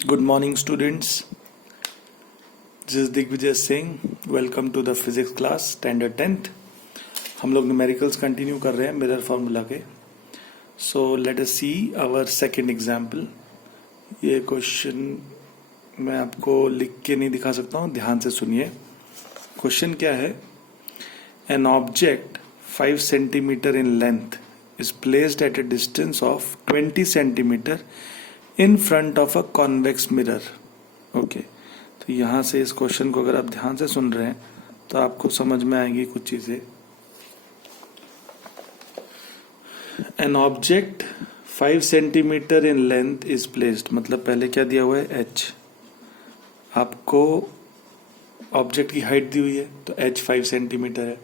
Good morning, students. This is Digvijay Singh. Welcome to the physics class, standard 10th. हम लोग numericals continue कर रहे हैं mirror formula के. So let us see our second example. ये question मैं आपको लिख के नहीं दिखा सकता हूँ, ध्यान से सुनिए. क्वेश्चन क्या है? An object 5 centimetre in length is placed at a distance of 20 centimeter in front of a convex mirror. Okay, तो यहाँ से इस क्वेश्चन को अगर आप ध्यान से सुन रहे हैं तो आपको समझ में आएंगी कुछ चीजें. An object 5 centimetre in length is placed, मतलब पहले क्या दिया हुआ है? h. आपको ऑब्जेक्ट की हाइट दी हुई है तो h 5 सेंटीमीटर है.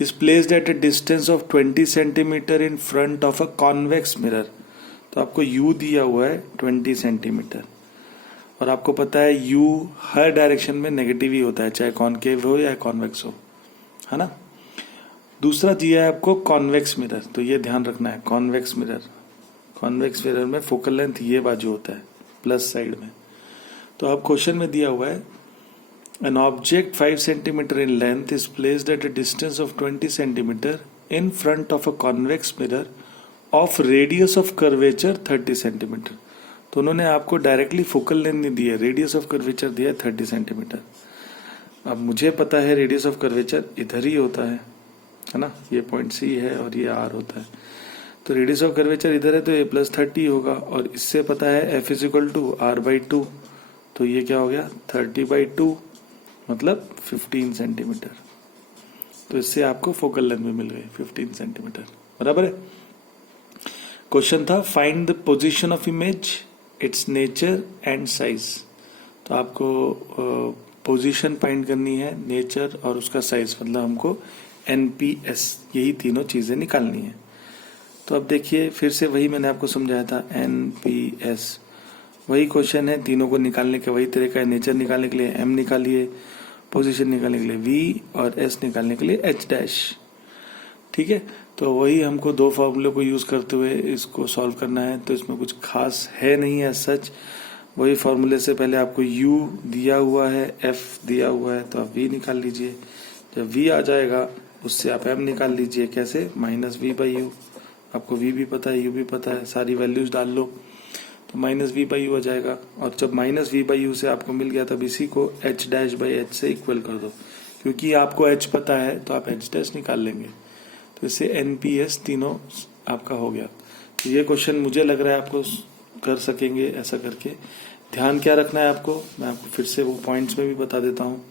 is placed at a distance of 20 centimetre in front of a convex mirror. तो आपको u दिया हुआ है 20 सेंटीमीटर और आपको पता है u हर डायरेक्शन में नेगेटिव ही होता है, चाहे कॉनकेव हो या कॉन्वेक्स हो, है ना. दूसरा दिया है आपको कॉन्वेक्स मिरर, तो ये ध्यान रखना है. कॉन्वेक्स मिरर में फोकल लेंथ ये बाजू होता है प्लस साइड में. तो अब क्वेश्चन में दिया हुआ है an object 5 centimeter in length is placed at a distance of 20 centimeter in front of a convex mirror of radius of curvature 30 centimeter. तो उन्होंने आपको डायरेक्टली फोकल लेंथ नहीं दी है, रेडियस ऑफ कर्वेचर दिया है 30 सेंटीमीटर. अब मुझे पता है रेडियस ऑफ कर्वेचर इधर ही होता है ना, ये पॉइंट सी है और ये आर होता है. तो रेडियस ऑफ कर्वेचर इधर है तो ये प्लस 30 होगा और इससे पता है F is equal to R by 2. तो ये क्या हो गया? 30/2 मतलब 15 सेंटीमीटर. तो इससे आपको फोकल लेंथ भी मिल गई 15 सेंटीमीटर. बराबर है. क्वेश्चन था find the position of image, it's nature and size. तो आपको पोजीशन फाइंड करनी है, नेचर और उसका साइज, मतलब हमको एनपीएस, यही तीनों चीजें निकालनी है. तो अब देखिए फिर से वही मैंने आपको समझाया था, एनपीएस वही क्वेश्चन है, तीनों को निकालने का वही तरीका है. नेचर निकालने के लिए एम निकालिए, पोजीशन निकालने के लिए वी और एस निकालने के लिए एच डैश. ठीक है, तो वही हमको दो फॉर्मूले को यूज करते हुए इसको सॉल्व करना है. तो इसमें कुछ खास है नहीं है सच. वही फॉर्मूले से पहले आपको u दिया हुआ है, f दिया हुआ है, तो आप v निकाल लीजिए. जब v आ जाएगा उससे आप m निकाल लीजिए. कैसे? -v/u. आपको v भी पता है, u भी पता है, सारी वैल्यूज डाल लो तो -v/u आ जाएगा. और जब -v/u से आपको मिल गया तब इसी को h डैश बाई एच से इक्वल कर दो. क्योंकि आपको h पता है तो आप h डैश निकाल लेंगे. तो इससे एनपीएस तीनों आपका हो गया. तो ये क्वेश्चन मुझे लग रहा है आपको कर सकेंगे ऐसा करके. ध्यान क्या रखना है आपको, मैं आपको फिर से वो पॉइंट्स में भी बता देता हूँ.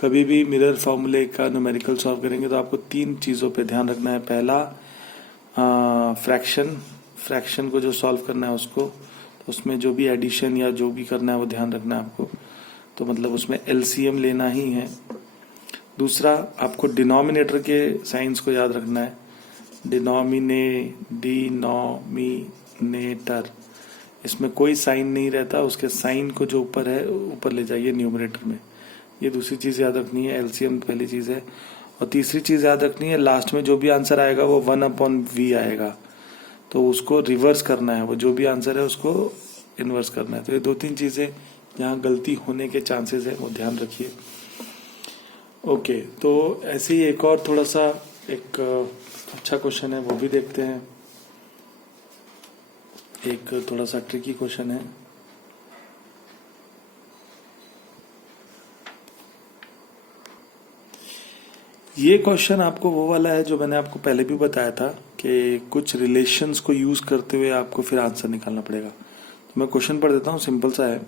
कभी भी मिरर फॉर्मूले का न्यूमेरिकल सॉल्व करेंगे तो आपको 3 चीजों पे ध्यान रखना है. पहला फ्रैक्शन को जो सॉल्व करना है उसको, उसमें जो भी एडिशन या जो भी करना है वो ध्यान रखना है आपको. तो मतलब उसमें एलसीएम लेना ही है. दूसरा आपको डिनोमिनेटर के साइंस को याद रखना है. डिनोमिनेटर, इसमें कोई साइन नहीं रहता, उसके साइन को जो ऊपर है ऊपर ले जाइए न्यूमरेटर में. ये दूसरी चीज याद रखनी है. एलसीएम पहली चीज है. और तीसरी चीज याद रखनी है, लास्ट में जो भी आंसर आएगा वो 1/v आएगा, तो उसको रिवर्स करना है. वो जो भी आंसर है उसको इनवर्स करना है. तो ये 2-3 चीजें जहाँ गलती होने के चांसेस है वो ध्यान रखिए. ओके, तो ऐसे ही एक और थोड़ा सा एक अच्छा क्वेश्चन है, वो भी देखते हैं. एक थोड़ा सा ट्रिकी क्वेश्चन है. ये क्वेश्चन आपको वो वाला है जो मैंने आपको पहले भी बताया था कि कुछ रिलेशंस को यूज करते हुए आपको फिर आंसर निकालना पड़ेगा. तो मैं क्वेश्चन पढ़ देता हूँ, सिंपल सा है.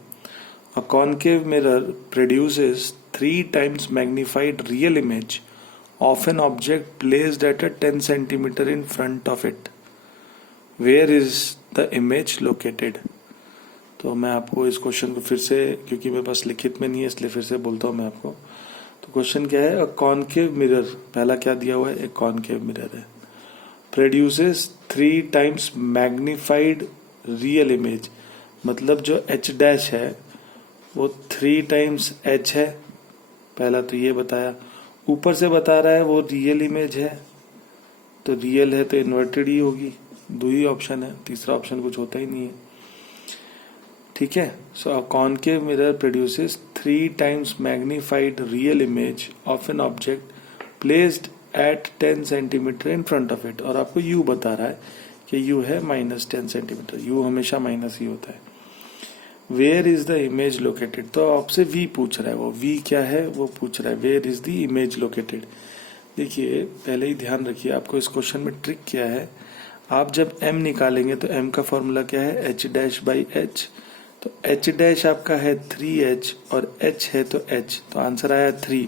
A concave mirror produces 3 times magnified real image of an object placed at a 10 centimetre in front of it. Where is the image located. तो मैं आपको इस क्वेश्चन को फिर से, क्योंकि मेरे पास लिखित में नहीं है इसलिए फिर से बोलता हूँ मैं आपको. तो क्वेश्चन क्या है? अ कॉनकेव मिरर, पहला क्या दिया हुआ है? एक कॉनकेव मिरर है. Produces 3 times magnified real image, मतलब जो h डैश है वो 3 times h है. पहला तो ये बताया. ऊपर से बता रहा है वो रियल इमेज है, तो रियल है तो इन्वर्टेड ही होगी. 2 ही ऑप्शन है, तीसरा ऑप्शन कुछ होता ही नहीं है. ठीक है. So a concave mirror produces 3 times magnified real image of an object placed at 10 centimetre in front of it. और आपको यू बता रहा है कि यू है -10 सेंटीमीटर. यू हमेशा माइनस ही होता है. Where is the image located. तो आपसे वी पूछ रहा है. वो वी क्या है वो पूछ रहा है. Where is the image located. देखिए पहले ही ध्यान रखिए, आपको इस क्वेश्चन में ट्रिक क्या है. आप जब m निकालेंगे तो m का फॉर्मूला क्या है, h'/h. तो h' आपका है 3h और h है तो h. तो आंसर आया 3.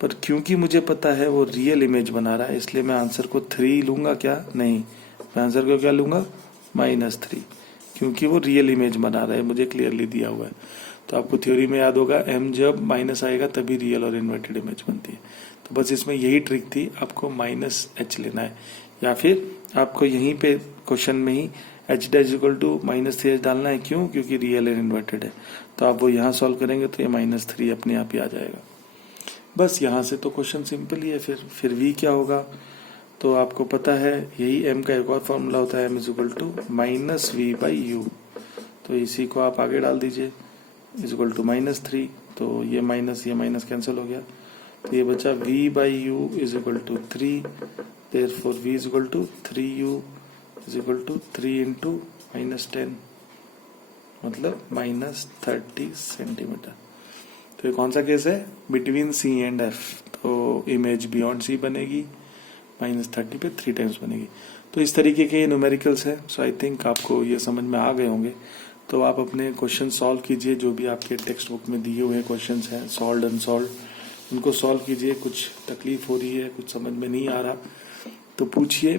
पर क्योंकि मुझे पता है वो रियल इमेज बना रहा है, इसलिए मैं आंसर को 3 लूंगा क्या, नहीं, मैं आंसर को क्या लूंगा, -3, क्योंकि वो रियल इमेज बना रहा है, मुझे क्लियरली दिया हुआ है. तो आपको थ्योरी में याद होगा m जब माइनस आएगा तभी रियल और इन्वर्टेड इमेज बनती है. तो बस इसमें यही ट्रिक थी, आपको -h लेना है, या फिर आपको यहीं पे क्वेश्चन में ही h' -3h डालना है. क्यों, क्योंकि रियल और इन्वर्टेड है. तो आप वो यहाँ सॉल्व करेंगे तो ये -3 अपने आप ही आ जाएगा. बस यहाँ से तो क्वेश्चन सिंपल ही है. फिर v क्या होगा, तो आपको पता है यही m का एक और फॉर्मूला होता है, m = -v/u. तो इसी को आप आगे डाल दीजिए, =-3. तो ये माइनस कैंसिल हो गया, तो ये बचा v/u = 3. therefore v = 3u = 3 into -10, मतलब -30 सेंटीमीटर. तो ये कौन सा केस है, बिटवीन C एंड F. तो इमेज बियॉन्ड C बनेगी, -30 पे 3 टाइम्स बनेगी. तो इस तरीके के ये न्यूमेरिकल्स है. सो आई थिंक आपको ये समझ में आ गए होंगे. तो आप अपने क्वेश्चन सॉल्व कीजिए, जो भी आपके टेक्स्ट बुक में दिए हुए क्वेश्चन हैं, सॉल्व अनसॉल्व, उनको सॉल्व कीजिए. कुछ तकलीफ हो रही है, कुछ समझ में नहीं आ रहा तो पूछिए.